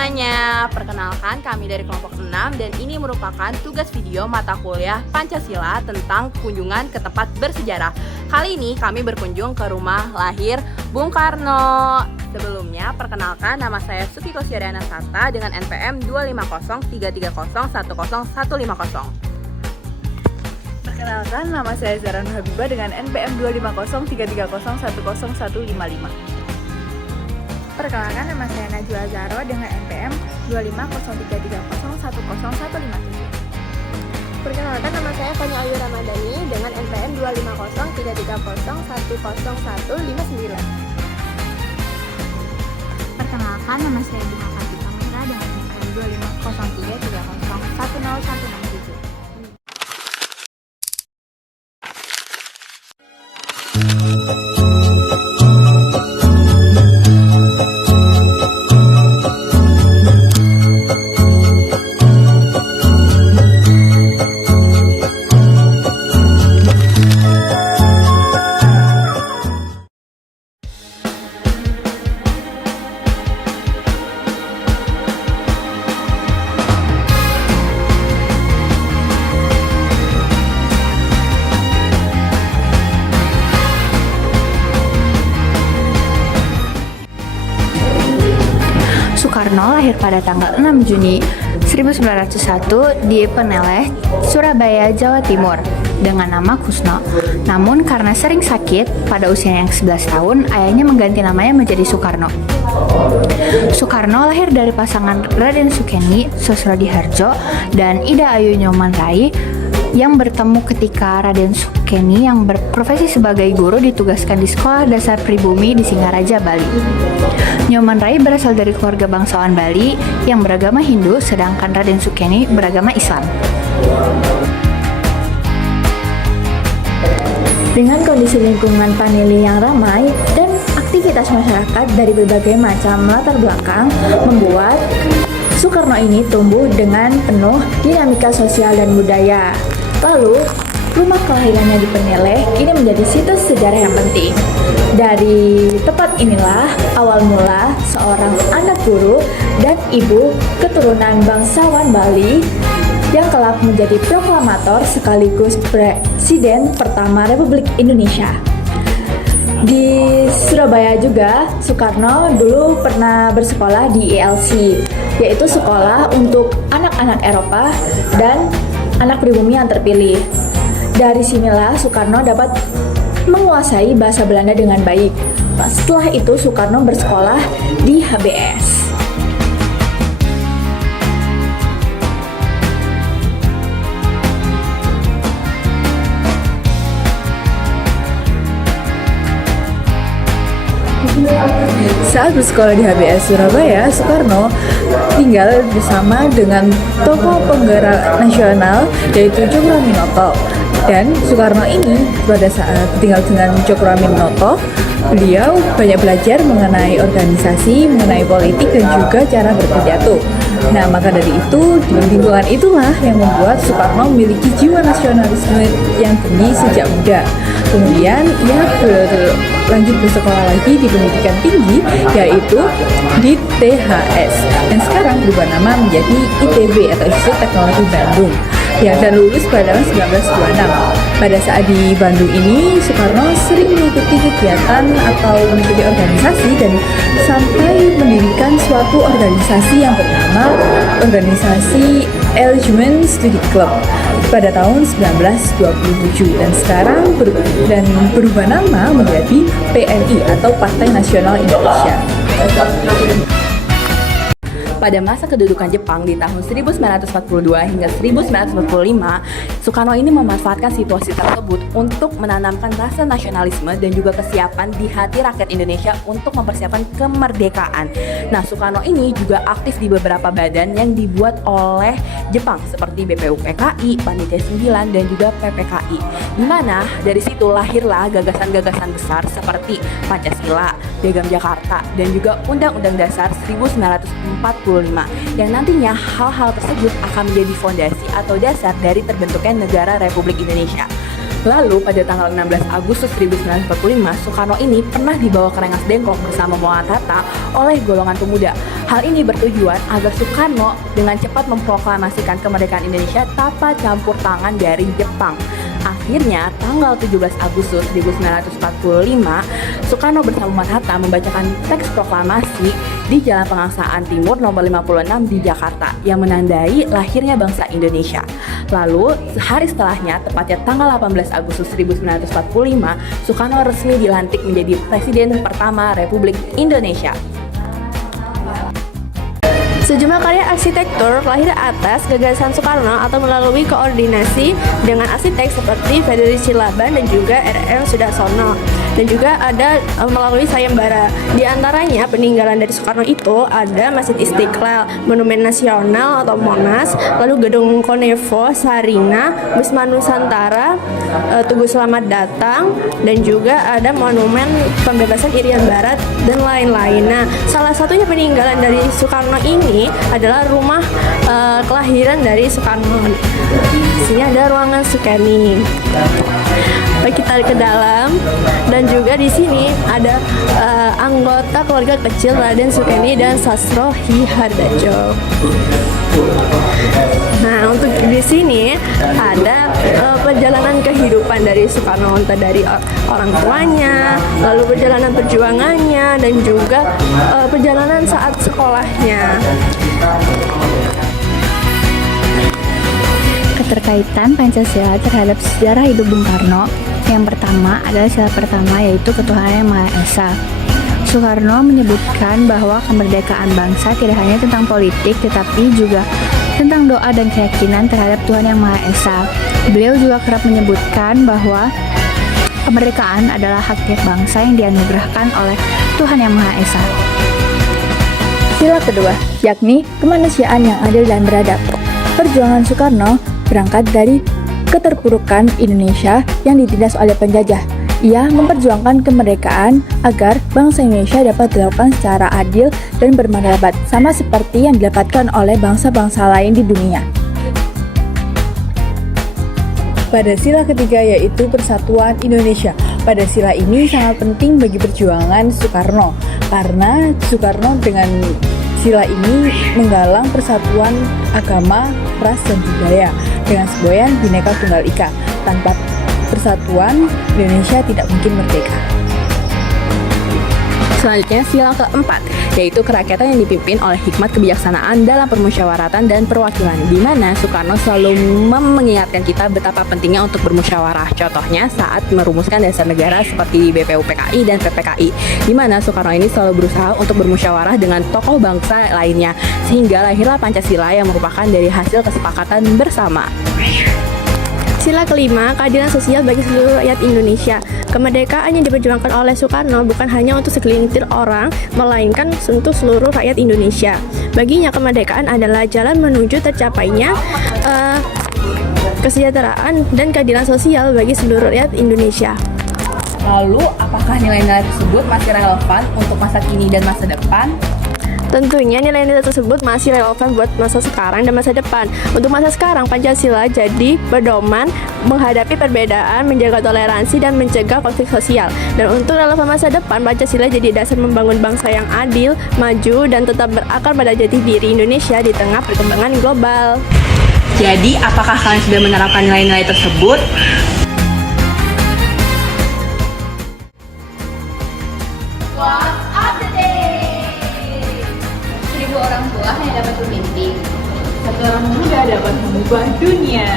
semuanya, perkenalkan kami dari kelompok 6 dan ini merupakan tugas video mata kuliah Pancasila tentang kunjungan ke tempat bersejarah. Kali ini kami berkunjung ke rumah lahir Bung Karno. Sebelumnya, perkenalkan nama saya Sukiko Syariana Sarta dengan NPM 25033010150. Perkenalkan, nama saya Zara Nur Habibah dengan NPM 25033010155. Perkenalkan, nama saya Najwa Zaro dengan NPM 25033010157. Perkenalkan, nama saya Fani Ayu Ramadhani dengan NPM 25033010159. Perkenalkan, nama saya Bunga Fatika Mira dengan NPM 25033010167. Soekarno lahir pada tanggal 6 Juni 1901 di Peneleh, Surabaya, Jawa Timur dengan nama Kusno. Namun karena sering sakit, pada usia yang 11 tahun, ayahnya mengganti namanya menjadi Soekarno. Soekarno lahir dari pasangan Raden Sukeni, Sosrodiharjo, dan Ida Ayu Nyoman Rai yang bertemu ketika Raden Sukeni yang berprofesi sebagai guru ditugaskan di Sekolah Dasar Pribumi di Singaraja, Bali. Nyoman Rai berasal dari keluarga bangsawan Bali yang beragama Hindu, sedangkan Raden Sukeni beragama Islam. Dengan kondisi lingkungan Panili yang ramai dan aktivitas masyarakat dari berbagai macam latar belakang membuat Soekarno ini tumbuh dengan penuh dinamika sosial dan budaya. Lalu, rumah kelahirannya di Peneleh kini menjadi situs sejarah yang penting. Dari tempat inilah awal mula seorang anak guru dan ibu keturunan bangsawan Bali yang kelak menjadi proklamator sekaligus Presiden pertama Republik Indonesia. Di Surabaya juga, Soekarno dulu pernah bersekolah di ILC, yaitu sekolah untuk anak-anak Eropa dan anak pribumi yang terpilih. Dari sinilah Soekarno dapat menguasai bahasa Belanda dengan baik. Setelah itu Soekarno bersekolah di HBS. Saat bersekolah di HBS Surabaya, Soekarno tinggal bersama dengan tokoh penggerak nasional yaitu Cokroaminoto. Dan Soekarno ini pada saat tinggal dengan Cokroaminoto, beliau banyak belajar mengenai organisasi, mengenai politik dan juga cara berpidato. Nah, maka dari itu, di lingkungan itulah yang membuat Soekarno memiliki jiwa nasionalisme yang tinggi sejak muda. Kemudian ia lanjut bersekolah lagi di pendidikan tinggi, yaitu di THS, dan sekarang berubah nama menjadi ITB atau Institut Teknologi Bandung, dan lulus pada tahun 1926. Pada saat di Bandung ini, Soekarno sering mengikuti kegiatan atau mengikuti organisasi dan sampai mendirikan suatu organisasi yang bernama Organisasi Element Study Club pada tahun 1927, dan sekarang berubah nama menjadi PNI atau Partai Nasional Indonesia. Pada masa kedudukan Jepang di tahun 1942 hingga 1945, Soekarno ini memanfaatkan situasi tersebut untuk menanamkan rasa nasionalisme dan juga kesiapan di hati rakyat Indonesia untuk mempersiapkan kemerdekaan. Nah, Soekarno ini juga aktif di beberapa badan yang dibuat oleh Jepang seperti BPUPKI, Panitia 9, dan juga PPKI. Di mana dari situ lahirlah gagasan-gagasan besar seperti Pancasila, Piagam Jakarta, dan juga Undang-Undang Dasar 1945 yang nantinya hal-hal tersebut akan menjadi fondasi atau dasar dari terbentuknya negara Republik Indonesia. Lalu pada tanggal 16 Agustus 1945, Soekarno ini pernah dibawa ke Rengas Dengklok bersama Muhammad Hatta oleh golongan pemuda. Hal ini bertujuan agar Soekarno dengan cepat memproklamasikan kemerdekaan Indonesia tanpa campur tangan dari Jepang. Akhirnya, tanggal 17 Agustus 1945, Soekarno bersama Muhammad Hatta membacakan teks proklamasi di Jalan Pengaksaan Timur nomor 56 di Jakarta yang menandai lahirnya bangsa Indonesia. Lalu, sehari setelahnya, tepatnya tanggal 18 Agustus 1945, Soekarno resmi dilantik menjadi Presiden pertama Republik Indonesia. Sejumlah karya arsitektur lahir atas gagasan Soekarno atau melalui koordinasi dengan arsitek seperti Federici Laban dan juga R.M. Sudarsono. Dan juga ada melalui sayembara. Di antaranya peninggalan dari Soekarno itu ada Masjid Istiqlal, Monumen Nasional atau Monas, lalu Gedung Konevo, Sarina, Wisma Nusantara, Tugu Selamat Datang, dan juga ada Monumen Pembebasan Irian Barat dan lain-lain. Nah, salah satunya peninggalan dari Soekarno ini adalah rumah kelahiran dari Soekarno. Di sini ada ruangan Sukeni. Kita ke dalam, dan juga di sini ada anggota keluarga kecil Raden Sukeni dan Sasro Hi Hardajo. Nah, untuk di sini ada perjalanan kehidupan dari Soekarno, entah dari orang tuanya, lalu perjalanan perjuangannya, dan juga perjalanan saat sekolahnya. Keterkaitan Pancasila terhadap sejarah hidup Bung Karno. Yang pertama adalah sila pertama, yaitu ketuhanan yang Maha Esa. Soekarno menyebutkan bahwa kemerdekaan bangsa tidak hanya tentang politik, tetapi juga tentang doa dan keyakinan terhadap Tuhan yang Maha Esa. Beliau juga kerap menyebutkan bahwa kemerdekaan adalah hak tiap bangsa yang dianugerahkan oleh Tuhan yang Maha Esa. Sila kedua, yakni kemanusiaan yang adil dan beradab. Perjuangan Soekarno berangkat dari keterpurukan Indonesia yang ditindas oleh penjajah. Ia memperjuangkan kemerdekaan agar bangsa Indonesia dapat dilakukan secara adil dan bermartabat, sama seperti yang didapatkan oleh bangsa-bangsa lain di dunia. Pada sila ketiga yaitu Persatuan Indonesia. Pada sila ini sangat penting bagi perjuangan Soekarno, karena Soekarno dengan sila ini menggalang persatuan agama, ras, dan budaya dengan semboyan Bhinneka Tunggal Ika. Tanpa persatuan, Indonesia tidak mungkin merdeka. Selanjutnya sila keempat, yaitu kerakyatan yang dipimpin oleh hikmat kebijaksanaan dalam permusyawaratan dan perwakilan, di mana Soekarno selalu mengingatkan kita betapa pentingnya untuk bermusyawarah. Contohnya saat merumuskan dasar negara seperti BPUPKI dan PPKI, di mana Soekarno ini selalu berusaha untuk bermusyawarah dengan tokoh bangsa lainnya, sehingga lahirlah Pancasila yang merupakan dari hasil kesepakatan bersama. Sila kelima, keadilan sosial bagi seluruh rakyat Indonesia. Kemerdekaan yang diperjuangkan oleh Soekarno bukan hanya untuk segelintir orang, melainkan untuk seluruh rakyat Indonesia. Baginya kemerdekaan adalah jalan menuju tercapainya kesejahteraan dan keadilan sosial bagi seluruh rakyat Indonesia. Lalu, apakah nilai-nilai tersebut masih relevan untuk masa kini dan masa depan? Tentunya nilai-nilai tersebut masih relevan buat masa sekarang dan masa depan. Untuk masa sekarang, Pancasila jadi pedoman menghadapi perbedaan, menjaga toleransi, dan mencegah konflik sosial. Dan untuk relevan masa depan, Pancasila jadi dasar membangun bangsa yang adil, maju, dan tetap berakar pada jati diri Indonesia di tengah perkembangan global. Jadi, apakah kalian sudah menerapkan nilai-nilai tersebut? Orang tua hanya dapat bermimpi. Satu orang muda dapat mengubah dunia.